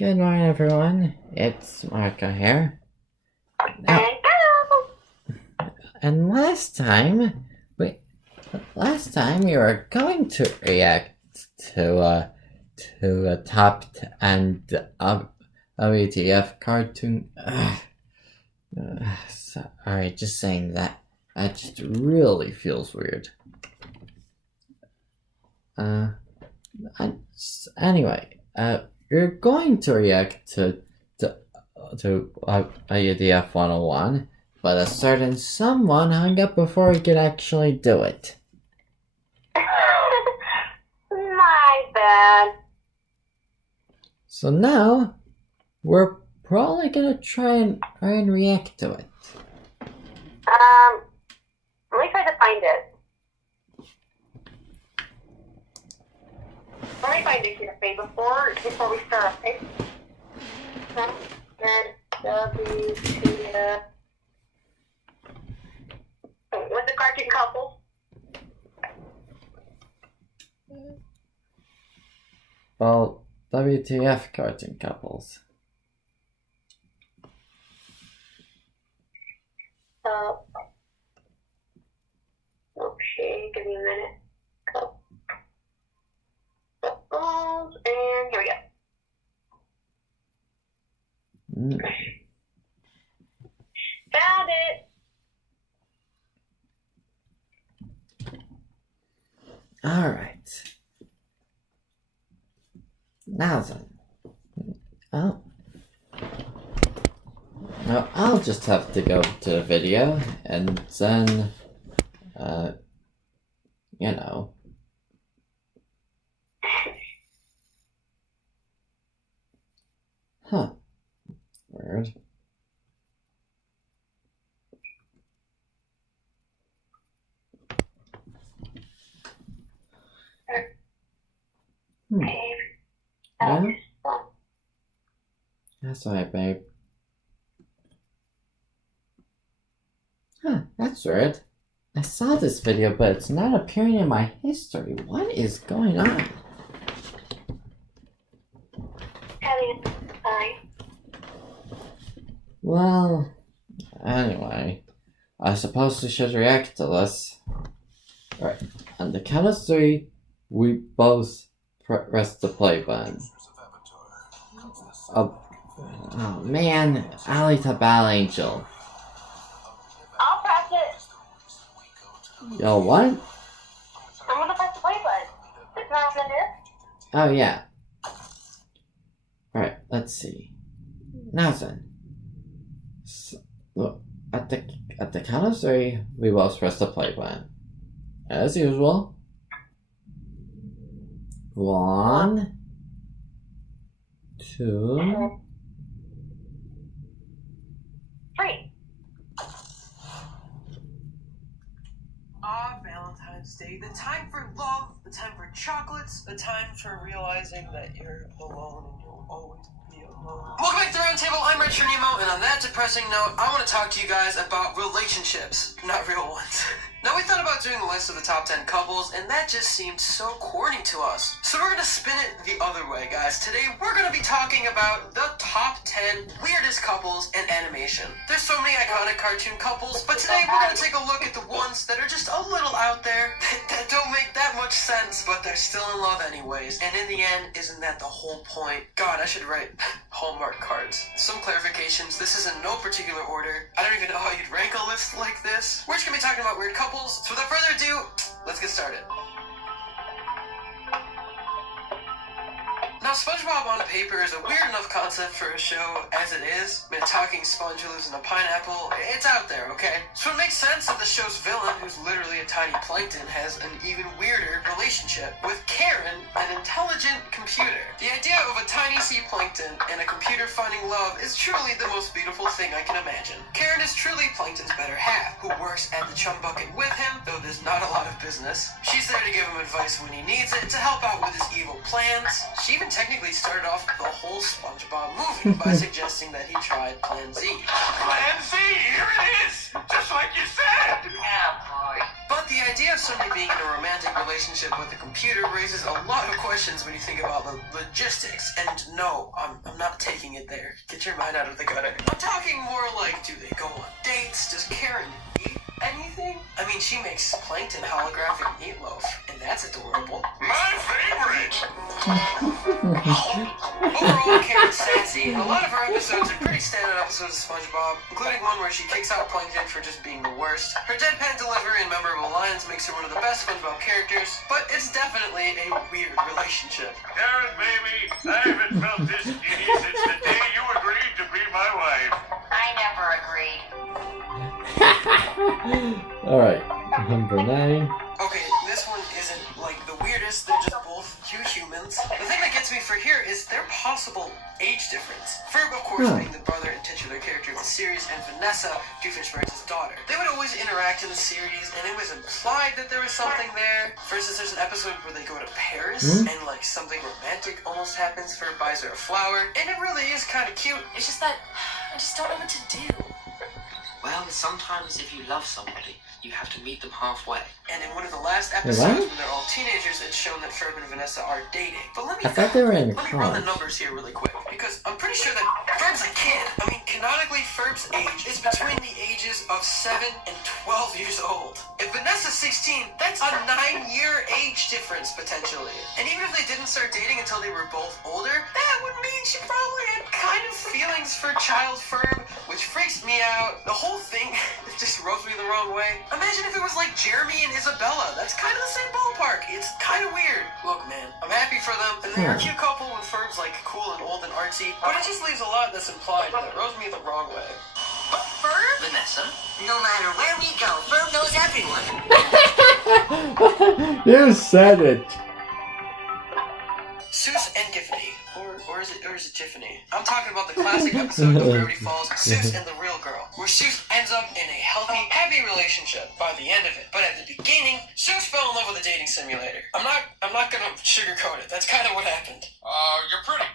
Good morning, everyone. It's Marco here. Now, and last time we were going to react to a top and WTF cartoon. Sorry, just saying that just really feels weird. Anyway, we're going to react to WTF 101, but a certain someone hung up before we could actually do it. My bad. So now, we're probably gonna try and react to it. Let me try to find it. Let me find it here, Faye, before we start, okay? WTF. What's the cartoon couple? Well, WTF cartoon couples. Okay, give me a minute. Couples, and here we go. Found it! Alright. Now then. Oh. Now I'll just have to go to the video and then, you know. Huh. Weird. Yeah? That's alright, babe. Huh, that's weird. I saw this video, but it's not appearing in my history. What is going on? Well, anyway, I suppose we should react to this. Alright, on the count of 3, we both press the play button. Oh man, Alita Battle Angel. I'll press it. Yo, what? I'm gonna press the play button. It's not gonna do. Oh yeah. Alright, let's see. Now then. Look, at the count of 3, we both press the play button. As usual. 1, 2, 3. Valentine's Day, the time for love, the time for chocolates, the time for realizing that you're alone and you'll always be alone. Welcome back to the Roundtable. I'm Richard Nemo, and on that depressing note, I want to talk to you guys about relationships, not real ones. Now, we thought about doing a list of the top 10 couples, and that just seemed so corny to us. So we're gonna spin it the other way, guys. Today, we're gonna be talking about the top 10 weirdest couples in animation. There's so many iconic cartoon couples, but today we're gonna take a look at the ones that are just a little out there, that don't make that much sense, but they're still in love anyways. And in the end, isn't that the whole point? God, I should write Hallmark cards. Some clarifications, this is in no particular order. I don't even know how you'd rank a list like this. We're just gonna be talking about weird couples. So without further ado, let's get started. Now, SpongeBob on paper is a weird enough concept for a show as it is. I mean, a talking sponge who lives in a pineapple, it's out there, okay? So it makes sense that the show's villain, who's literally a tiny plankton, has an even weirder relationship with Karen, an intelligent computer. The idea of a tiny sea plankton and a computer finding love is truly the most beautiful thing I can imagine. Karen is truly Plankton's better half, who works at the chum bucket with him, though there's not a lot of business. She's there to give him advice when he needs it, to help out with his evil plans. She even technically started off the whole SpongeBob movie by suggesting that he tried Plan Z. Plan Z, here it is! Just like you said! Yeah, boy. But the idea of somebody being in a romantic relationship with a computer raises a lot of questions when you think about the logistics. And no, I'm not taking it there. Get your mind out of the gutter. I'm talking more like, do they go on dates? Does Karen eat anything? I mean, she makes plankton holographic meatloaf, and that's adorable. My favorite! Overall, Karen's sassy, and a lot of her episodes are pretty standout episodes of SpongeBob, including one where she kicks out Plankton for just being the worst. Her deadpan delivery and memorable lines makes her one of the best SpongeBob characters, but it's definitely a weird relationship. Karen, baby, I haven't felt this giddy since the day you agreed to be my wife. I never agreed. Alright, number 9. Okay, this one isn't like the weirdest, they're just both two humans. The thing that gets me for here is their possible age difference. Ferb, of course, being the brother and titular character of the series, and Vanessa, Doofenshmirtz's daughter. They would always interact in the series, and it was implied that there was something there. For instance, there's an episode where they go to Paris, and like something romantic almost happens. Ferb buys her a flower, and it really is kind of cute. It's just that I just don't know what to do. Well, sometimes if you love somebody, you have to meet them halfway. And in one of the last episodes, when they're all teenagers, it's shown that Ferb and Vanessa are dating. But let me thought they were in let me run the college. numbers here really quick, because I'm pretty sure that Ferb's a kid. I mean, canonically, Ferb's age is between the ages of 7 and 12 years old. If Vanessa's 16, that's a 9-year age difference, potentially. And even if they didn't start dating until they were both older, that would mean she probably had kind of feelings for child Ferb, which freaks me out. The whole thing just rubs me the wrong way. Imagine if it was like Jeremy and Isabella. That's kind of the same ballpark. It's kind of weird. Look, man, I'm happy for them, and they're a cute couple when Ferb's like cool and old and artsy, but it just leaves a lot that's implied that rubs me the wrong way. Ferb? Vanessa? No matter where we go, Ferb knows everyone. You said it. Seuss and Giffany. Or is it Tiffany? I'm talking about the classic episode of Gravity Falls, Seuss and the Real Girl, where Seuss ends up in a healthy, happy relationship by the end of it. But at the beginning, Seuss fell in love with a dating simulator. I'm not gonna sugarcoat it. That's kind of what happened. You're pretty.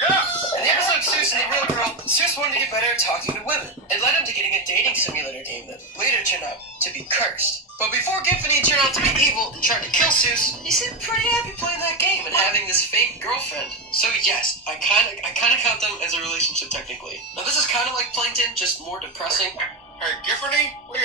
Yes! In the episode Seuss and the Real Girl, Seuss wanted to get better at talking to women. It led him to getting a dating simulator game that later turned out to be cursed. But before Giffany turned out to be evil and tried to kill Seuss, he seemed pretty happy playing that game and having this fake girlfriend. So yes, I kinda count them as a relationship technically. Now this is kinda like Plankton, just more depressing. Hey, Giffany, we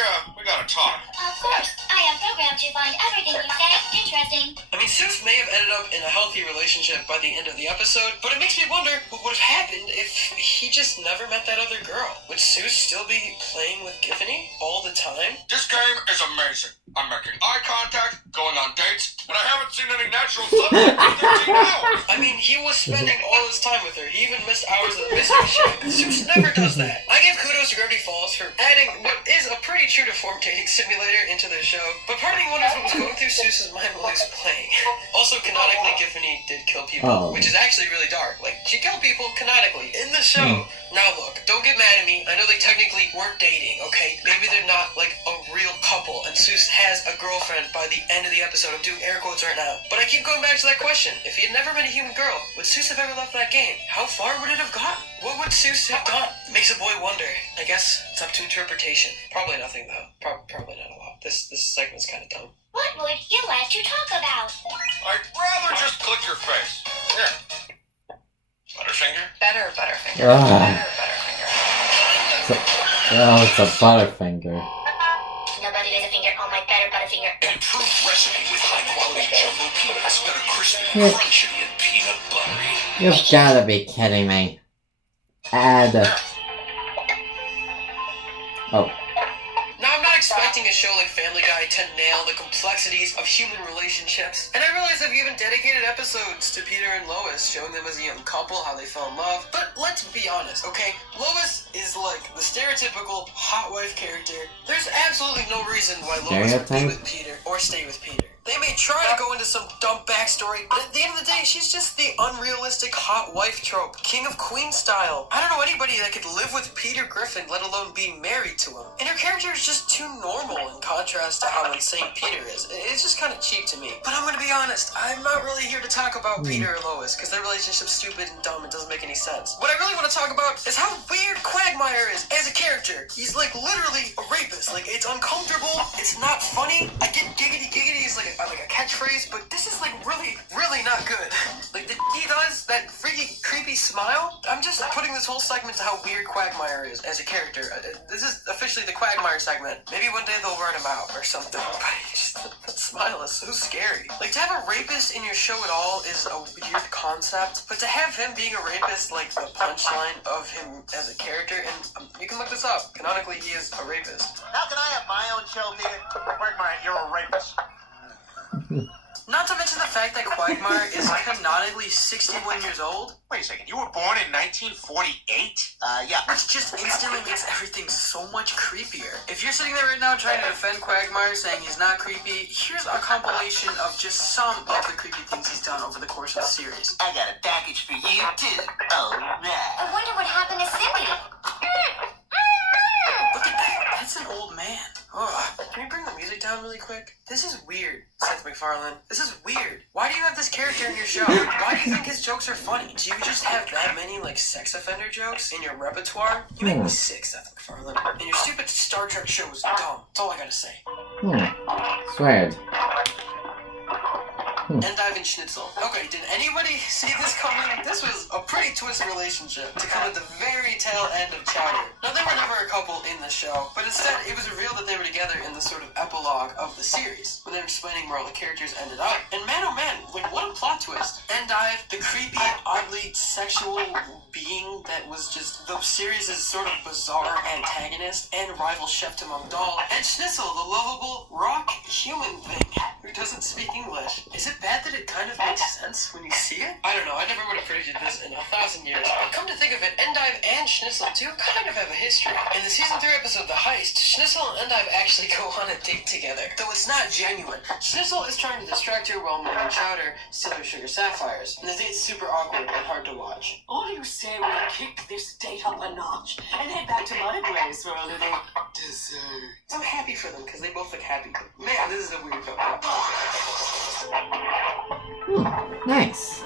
gotta talk. Of course, I am programmed to find everything you say interesting. I mean, Seuss may have ended up in a healthy relationship by the end of the episode, but it makes me wonder what would have happened if he just never met that other girl. Would Seuss still be playing with Giffany all the time? This game is amazing. I'm making eye contact, going on dates, and I haven't seen any natural sunlight in 13 hours. I mean, he was spending all his time with her. He even missed hours of the mystery shack. Seuss never does that. I give kudos to Gravity Falls for adding what is a pretty true to form dating simulator into their show, but part of me wonders what was going through Seuss's mind while he was playing. Also, canonically, Giffany did kill people, which is actually really dark. Like, she killed people canonically in the show. Now look, don't get mad at me. I know they technically weren't dating, okay? Maybe they're not, like, a real couple, and Seuss has a girlfriend by the end of the episode. I'm doing air quotes right now. But I keep going back to that question. If he had never met a human girl, would Seuss have ever left that game? How far would it have gotten? What would Seuss have done? Makes a boy wonder. I guess it's up to interpretation. Probably nothing, though. Probably not a lot. This segment's kind of dumb. What would you like to talk about? I'd rather just click your face. Here. Butterfinger? Better Butterfinger. Ah. Better Butterfinger. Oh, it's a Butterfinger. Nobody does a finger on my better Butterfinger. An improved recipe with high-quality jumbo peanuts that are crispy and crunchy and peanut buttery. You've gotta be kidding me. Add. Oh. Now, I'm not expecting a show like Family Guy to nail the complexities of human relationships. And I realize I've even dedicated episodes to Peter and Lois, showing them as a young couple, how they fell in love. But let's be honest, okay? Lois is like the stereotypical hot wife character. There's absolutely no reason why Lois would be with Peter or stay with Peter. They may try to go into some dumb backstory, but at the end of the day, she's just the unrealistic hot wife trope, king of queen style. I don't know anybody that could live with Peter Griffin, let alone be married to him. And her character is just too normal in contrast to how insane Peter is. It's just kind of cheap to me. But I'm gonna be honest, I'm not really here to talk about Peter or Lois, because their relationship's stupid and dumb and doesn't make any sense. What I really want to talk about is how weird Quagmire is as a character. He's like literally a rapist. Like, it's uncomfortable, it's not funny. I get giggity is like a catchphrase, but this is like really not good. Like the he does, that freaky creepy smile. I'm just putting this whole segment to how weird Quagmire is as a character. This is officially the Quagmire segment. Maybe one day they'll write him out or something. But just, that smile is so scary. Like, to have a rapist in your show at all is a weird concept, but to have him being a rapist, like the punchline of him as a character, and you can look this up. Canonically, he is a rapist. Now can I have my own show, Peter? Quagmire, you're a rapist. Not to mention the fact that Quagmire is canonically 61 years old. Wait a second, you were born in 1948? Yeah. Which just instantly makes everything so much creepier. If you're sitting there right now trying to defend Quagmire, saying he's not creepy, here's a compilation of just some of the creepy things he's done over the course of the series. I got a package for you, too. Alright. I wonder what happened to Cindy. Look at that. That's an old man. Ugh. Can we bring the music down really quick? This is weird, Seth MacFarlane. This is weird. Why do you have this character in your show? Why do you think his jokes are funny? Do you just have that many, like, sex offender jokes in your repertoire? You make me sick, Seth MacFarlane. And your stupid Star Trek show is dumb. That's all I gotta say. It's weird. Endive and Schnitzel. Okay, did anybody see this coming? This was a pretty twisted relationship to come at the very tail end of Chowder. Now, they were never a couple in the show, but instead it was revealed that they were together in the sort of epilogue of the series, when they were explaining where all the characters ended up. And man, oh man, like, what a plot twist. Endive, the creepy, oddly sexual being that was just the series' sort of bizarre antagonist and rival chef to Doll, and Schnitzel, the lovable rock human thing who doesn't speak English. Is it bad that it kind of makes sense when you see it? I don't know, I never would have predicted this in 1,000 years. But come to think of it, Endive and Schnitzel do kind of have a history. In the season 3 episode, The Heist, Schnitzel and Endive actually go on a date together, though it's not genuine. Schnitzel is trying to distract her while making Chowder steal her sugar sapphires, and the date's super awkward and hard to watch. Or you say we kick this date up a notch and head back to my place for a little dessert. I'm happy for them because they both look happy. Man, this is a weird couple. Nice.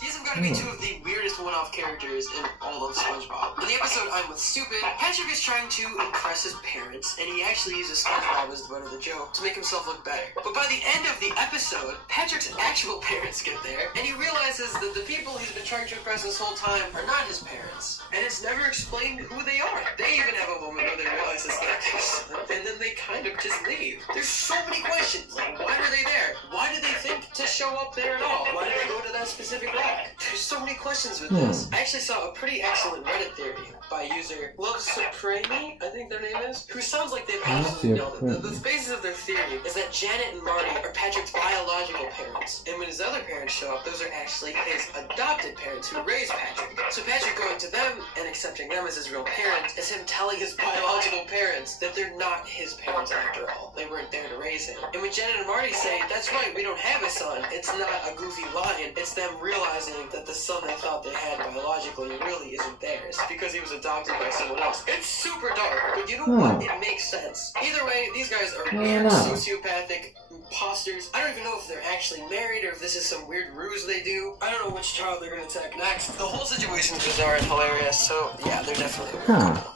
These have got to be two of the weirdest one-off characters in all of SpongeBob. In the episode I'm with Stupid, Patrick is trying to impress his parents, and he actually uses SpongeBob as the butt of the joke to make himself look better. But by the end of the episode, Patrick's actual parents get there, and he realizes that the people he's been trying to impress this whole time are not his parents. And it's never explained who they are. They even have a moment where they realize it's not their son, and then they kind of just leave. There's so many questions. Like, why were they there? Why did they think to show up there at all? Why did they go to that specific rock? There's so many questions with this. I actually saw a pretty excellent Reddit theory by user Love Supreme, I think their name is, who sounds like they've absolutely nailed it. The basis of their theory is that Janet and Marty are Patrick's biological parents, and when his other parents show up, those are actually his adopted parents who raised Patrick. So Patrick going to them and accepting them as his real parents is him telling his biological parents that they're not his parents after all. They weren't there to raise him. And when Janet and Marty say, that's right, we don't have a son, it's not a goofy line, it's them realizing that the son they thought they had biologically really isn't theirs, because he was adopted by someone else. It's super dark, but you know what? It makes sense. Either way, these guys are weird, sociopathic imposters. I don't even know if they're actually married or if this is some weird ruse they do. I don't know which child they're gonna attack next. The whole situation's bizarre and hilarious, so yeah, they're definitely a weird couple.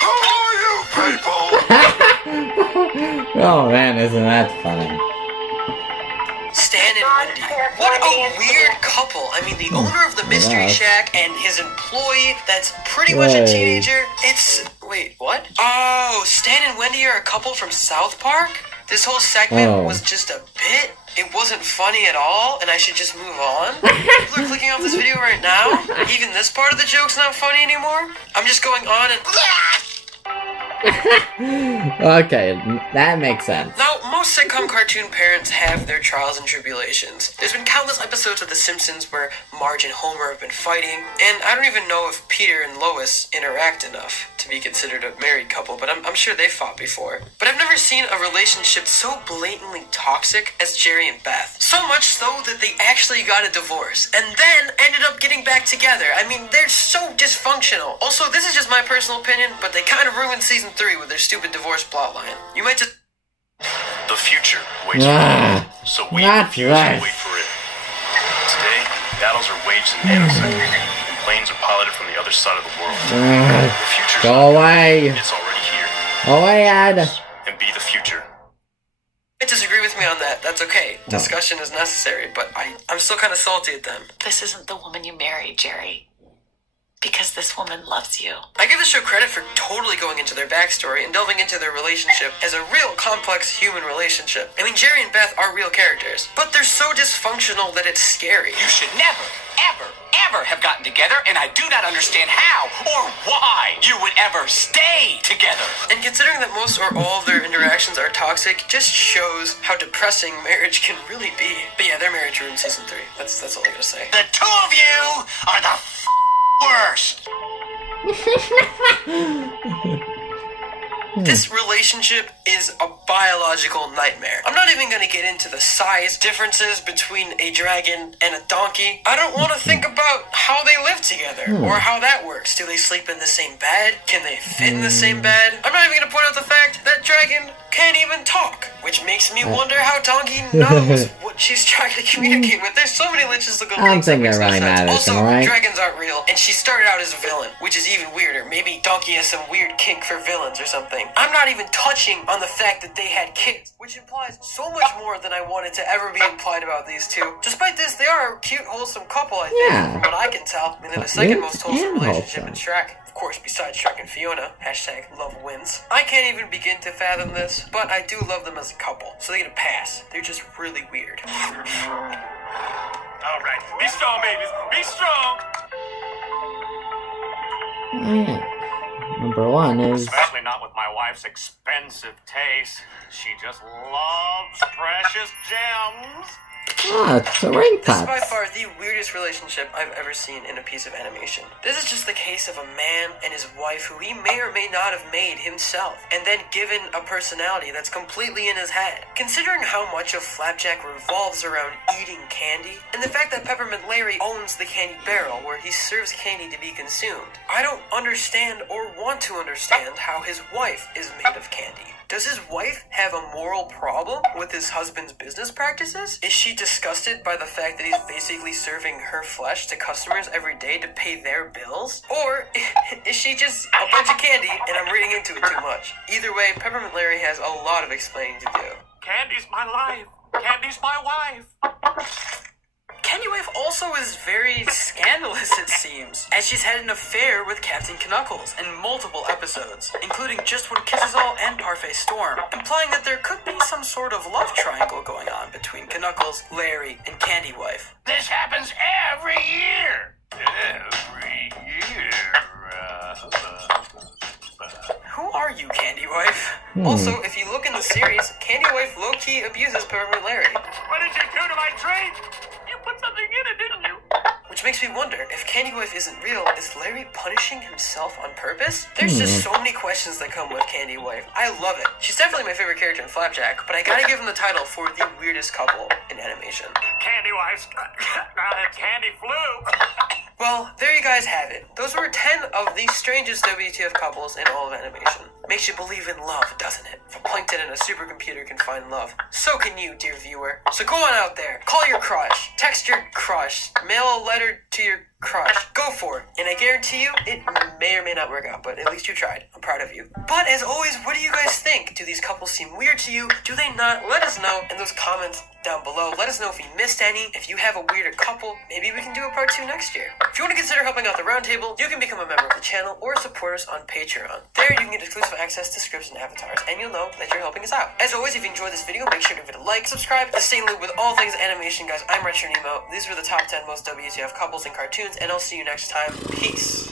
Who are you people? Oh man, isn't that funny? Stan and Wendy. What a weird couple. I mean, the owner of the Mystery Shack and his employee that's pretty much a teenager. It's... Wait, what? Oh, Stan and Wendy are a couple from South Park? This whole segment was just a bit. It wasn't funny at all, and I should just move on? People are clicking off this video right now? Even this part of the joke's not funny anymore? I'm just going on and... Okay, that makes sense. Now, most sitcom cartoon parents have their trials and tribulations. There's been countless episodes of The Simpsons where Marge and Homer have been fighting, and I don't even know if Peter and Lois interact enough to be considered a married couple, but I'm sure they fought before. But I've never seen a relationship so blatantly toxic as Jerry and Beth. So much so that they actually got a divorce, and then ended up getting back together. I mean, they're so dysfunctional. Also, this is just my personal opinion, but they kind of ruined season 3 with their stupid divorce plotline. You might just... The future waits for it, so we refuse to wait for it. Today, battles are waged in nanoseconds, and planes are piloted from the other side of the world. The future's Go away. It's already here. Go away, Ed. And be the future. You disagree with me on that. That's okay. Discussion is necessary, but I'm still kind of salty at them. This isn't the woman you married, Jerry. Because this woman loves you. I give the show credit for totally going into their backstory and delving into their relationship as a real complex human relationship. I mean, Jerry and Beth are real characters, but they're so dysfunctional that it's scary. You should never, ever, ever have gotten together, and I do not understand how or why you would ever stay together. And considering that most or all of their interactions are toxic, just shows how depressing marriage can really be. But yeah, their marriage ruined season 3. That's all I'm gonna say. The two of you are the worst. This relationship is a biological nightmare. I'm not even going to get into the size differences between a dragon and a donkey. I don't want to think about how they live together or how that works. Do they sleep in the same bed? Can they fit in the same bed? I'm not even going to point out the fact that dragon can't even talk, which makes me wonder how donkey knows what she's trying to communicate with. There's so many logistical I don't things that think makes it no really sense. matters, Also, alright? dragons aren't real, and she started out as a villain, which is even weirder. Maybe Donkey has some weird kink for villains or something. I'm not even touching on the fact that they had kids, which implies so much more than I wanted to ever be implied about these two. Despite this, they are a cute, wholesome couple, I think, Yeah. from what I can tell. I mean, they're the second Cute most wholesome and relationship in wholesome. Shrek. Of course, besides Shrek and Fiona. Hashtag love wins. I can't even begin to fathom this, but I do love them as a couple, so they get a pass. They're just really weird. All right, be strong, babies. Be strong. Number 1 is... Especially not with my wife's expensive taste. She just loves precious gems. Ah, it's a ring This is by cuts. far the weirdest relationship I've ever seen in a piece of animation. This is just the case of a man and his wife who he may or may not have made himself, and then given a personality that's completely in his head. Considering how much of Flapjack revolves around eating candy, and the fact that Peppermint Larry owns the candy barrel where he serves candy to be consumed, I don't understand or want to understand how his wife is made of candy. Does his wife have a moral problem with his husband's business practices? Is she disgusted by the fact that he's basically serving her flesh to customers every day to pay their bills? Or is she just a bunch of candy and I'm reading into it too much? Either way, Peppermint Larry has a lot of explaining to do. Candy's my life. Candy's my wife. Candy Wife also is very scandalous, it seems, as she's had an affair with Captain Knuckles in multiple episodes, including Just When Kisses All and Parfait Storm, implying that there could be some sort of love triangle going on between Knuckles, Larry, and Candy Wife. This happens every year. Every year. Who are you, Candy Wife? Also, if you look in the series, Candy Wife low-key abuses Peppermint Larry. What did you do to my drink? You put something in it, didn't you? Which makes me wonder, if Candy Wife isn't real, is Larry punishing himself on purpose? There's just so many questions that come with Candy Wife. I love it. She's definitely my favorite character in Flapjack, but I gotta give him the title for the weirdest couple in animation. Candy wife's got candy flu. Well, there you guys have it. Those were 10 of the strangest WTF couples in all of animation. Makes you believe in love, doesn't it? If a plankton and a supercomputer can find love, so can you, dear viewer. So go on out there, call your crush, text your crush, mail a letter to your crush. Go for it. And I guarantee you, it may or may not work out, but at least you tried. I'm proud of you. But as always, what do you guys think? Do these couples seem weird to you? Do they not? Let us know in those comments down below. Let us know if you missed any. If you have a weirder couple, maybe we can do a part 2 next year. If you want to consider helping out the roundtable, you can become a member of the channel or support us on Patreon. There you can get exclusive access to scripts and avatars, and you'll know that you're helping us out. As always, if you enjoyed this video, make sure to give it a like, subscribe to stay in the loop with all things animation, guys. I'm Retro Nemo. These were the top 10 most WTF couples in cartoons, and I'll see you next time. Peace.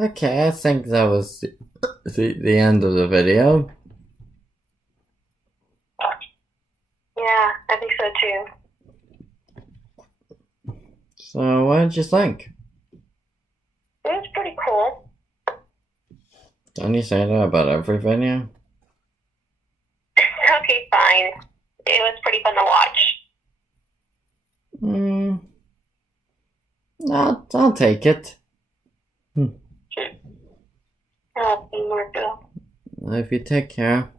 Okay, I think that was the end of the video. Yeah, I think so too. So, what did you think? It was pretty cool. Don't you say that about every video? Okay, fine. It was pretty fun to watch. I'll take it. Marco. If you take care.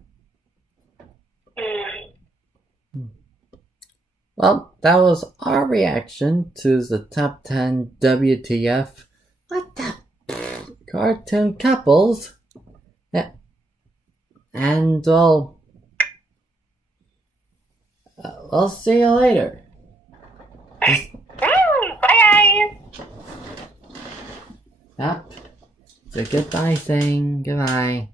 Well, that was our reaction to the top 10 WTF what the cartoon couples. Yeah. And we'll see you later. Bye guys. Yep. It's a goodbye thing. Goodbye.